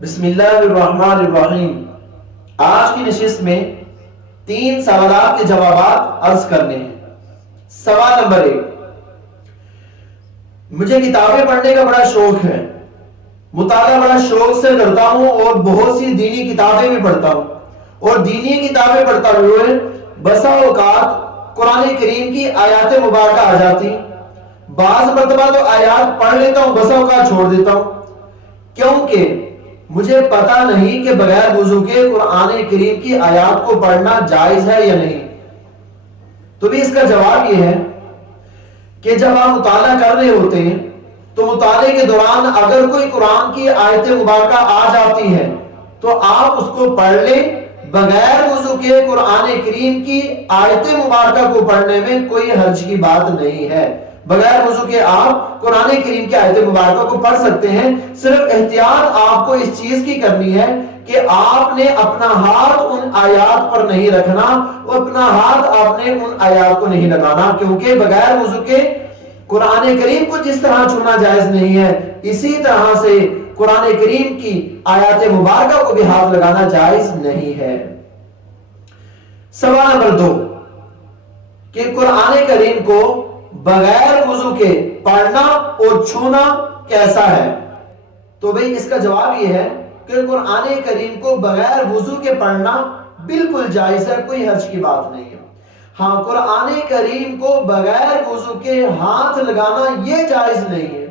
بسم اللہ الرحمن الرحیم۔ آج کی نشست میں 3 سوالات کے جوابات عرض کرنے ہیں۔ سوال نمبر 1، مجھے کتابیں پڑھنے کا بڑا شوق ہے، مطالعہ بڑا شوق سے کرتا ہوں اور بہت سی دینی کتابیں بھی پڑھتا ہوں، اور دینی کتابیں پڑھتا ہوئے بسا اوقات قرآن کریم کی آیات مبارکہ آ جاتی، بعض مرتبہ تو آیات پڑھ لیتا ہوں، بسا اوقات چھوڑ دیتا ہوں، کیونکہ مجھے پتا نہیں کہ بغیر وضو کے قرآن کریم کی آیات کو پڑھنا جائز ہے یا نہیں۔ تو بھی اس کا جواب یہ ہے کہ جب آپ مطالعہ کر رہے ہوتے ہیں تو مطالعے کے دوران اگر کوئی قرآن کی آیت مبارکہ آ جاتی ہے تو آپ اس کو پڑھ لیں، بغیر وضو کے قرآن کریم کی آیت مبارکہ کو پڑھنے میں کوئی حرج کی بات نہیں ہے۔ بغیر وضو کے آپ قرآن کریم کی آیت مبارکہ کو پڑھ سکتے ہیں، صرف احتیاط آپ کو اس چیز کی کرنی ہے کہ آپ نے اپنا ہاتھ ان آیات پر نہیں رکھنا، اپنا ہاتھ آپ نے ان آیات کو نہیں لگانا، کیونکہ بغیر وضو کے قرآن کریم کو جس طرح چھونا جائز نہیں ہے، اسی طرح سے قرآن کریم کی آیات مبارکہ کو بھی ہاتھ لگانا جائز نہیں ہے۔ سوال نمبر 2، کہ قرآن کریم کو بغیر وضو کے پڑھنا اور چھونا کیسا ہے؟ تو بھئی اس کا جواب یہ ہے کہ قرآن کریم کو بغیر وضو کے پڑھنا بالکل جائز ہے، کوئی حرج کی بات نہیں ہے۔ ہاں، قرآن کریم کو بغیر وضو کے ہاتھ لگانا یہ جائز نہیں ہے۔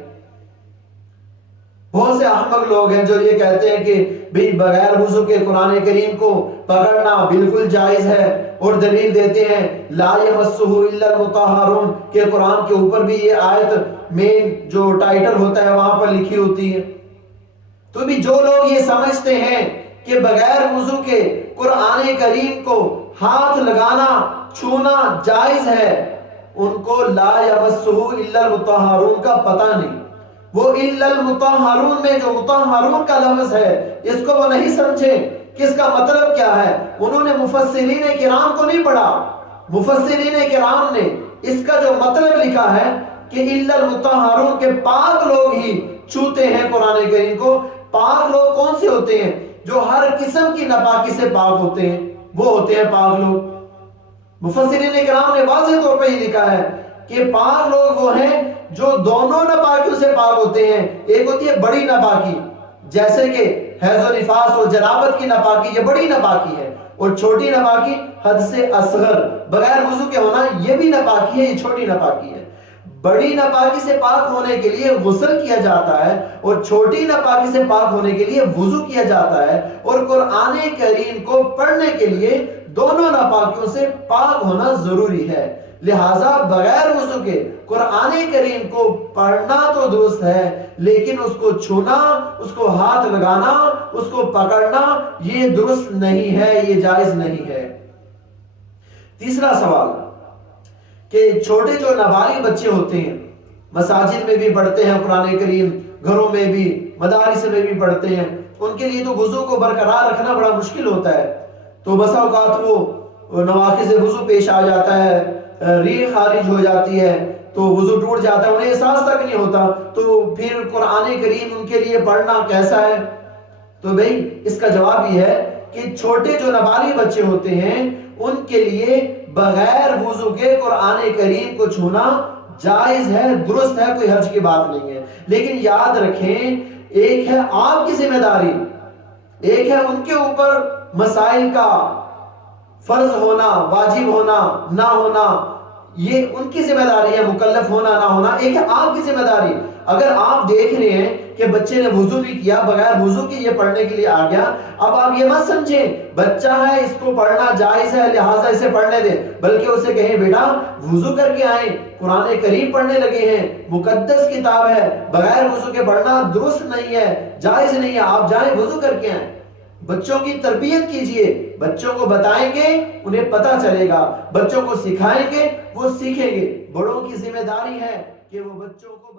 بہت سے احمق لوگ ہیں جو یہ کہتے ہیں کہ بھئی بغیر وضو کے قرآن کریم کو پکڑنا بالکل جائز ہے، اور دلیل دیتے ہیں لا یمسہ الا المطہرون، کہ قرآن کے اوپر بھی یہ آیت مین جو ٹائٹل ہوتا ہے وہاں پر لکھی ہوتی ہے۔ تو بھی جو لوگ یہ سمجھتے ہیں کہ بغیر وضو کے قرآن کریم کو ہاتھ لگانا چھونا جائز ہے، ان کو لا یمسہ الا المطہرون کا پتہ نہیں۔ وہ الا المطہرون میں جو مطہرون کا لفظ ہے اس کو وہ نہیں سمجھے کہ اس کا مطلب کیا ہے۔ انہوں نے مفسرین کرام کو نہیں پڑھا، مفسرین کرام نے اس کا جو مطلب لکھا ہے کہ الا المطہرون کے پاک لوگ ہی چھوتے ہیں قرآن کریم کو۔ پاک لوگ کون سے ہوتے ہیں؟ جو ہر قسم کی ناپاکی سے پاک ہوتے ہیں، وہ ہوتے ہیں پاک لوگ۔ مفسرین کرام نے واضح طور پہ یہ لکھا ہے کہ پاک لوگ وہ ہیں جو دونوں ناپاکیوں سے پاک ہوتے ہیں۔ ایک ہوتی ہے بڑی ناپاکی، جیسے کہ حیض و نفاس اور جنابت کی ناپاکی، یہ بڑی ناپاکی ہے، اور چھوٹی ناپاکی حد سے اصغر بغیر وضو کے ہونا، یہ بھی ناپاکی ہے، یہ چھوٹی ناپاکی ہے۔ بڑی ناپاکی سے پاک ہونے کے لیے غسل کیا جاتا ہے، اور چھوٹی ناپاکی سے پاک ہونے کے لیے وضو کیا جاتا ہے، اور قرآن کریم کو پڑھنے کے لیے دونوں ناپاکیوں سے پاک ہونا ضروری ہے۔ لہٰذا بغیر وضو کے قرآن کریم کو پڑھنا تو درست ہے، لیکن اس کو چھونا، اس کو ہاتھ لگانا، اس کو پکڑنا یہ درست نہیں ہے، یہ جائز نہیں ہے۔ تیسرا سوال، کہ چھوٹے جو نابالغ بچے ہوتے ہیں، مساجد میں بھی پڑھتے ہیں قرآن کریم، گھروں میں بھی، مدارس میں بھی پڑھتے ہیں، ان کے لیے تو وضو کو برقرار رکھنا بڑا مشکل ہوتا ہے۔ تو بسا اوقات وہ نواقض وضو پیش آ جاتا ہے، ریح خارج ہو جاتی ہے، تو وضو ٹوٹ جاتا ہے، انہیں احساس تک نہیں ہوتا، تو پھر قرآن کریم ان کے لیے پڑھنا کیسا ہے؟ تو بھئی اس کا جواب یہ ہے کہ چھوٹے جو نابالغ بچے ہوتے ہیں ان کے لیے بغیر وضو کے قرآن کریم کو چھونا جائز ہے، درست ہے، کوئی حرج کی بات نہیں ہے۔ لیکن یاد رکھیں، ایک ہے آپ کی ذمہ داری، ایک ہے ان کے اوپر مسائل کا فرض ہونا، واجب ہونا، نہ ہونا، یہ ان کی ذمہ داری ہے، مکلف ہونا نہ ہونا، ایک ہے آپ کی ذمہ داری۔ اگر آپ دیکھ رہے ہیں کہ بچے نے وضو بھی کیا، بغیر وضو کے یہ پڑھنے کے لیے آ گیا، اب آپ یہ مت سمجھیں بچہ ہے اس کو پڑھنا جائز ہے لہٰذا اسے پڑھنے دیں، بلکہ اسے کہیں بیٹا وضو کر کے آئیں، قرآن کریم پڑھنے لگے ہیں، مقدس کتاب ہے، بغیر وضو کے پڑھنا درست نہیں ہے، جائز نہیں ہے، آپ جائیں وضو کر کے آئیں۔ بچوں کی تربیت کیجئے، بچوں کو بتائیں گے انہیں پتہ چلے گا، بچوں کو سکھائیں گے وہ سیکھیں گے۔ بڑوں کی ذمہ داری ہے کہ وہ بچوں کو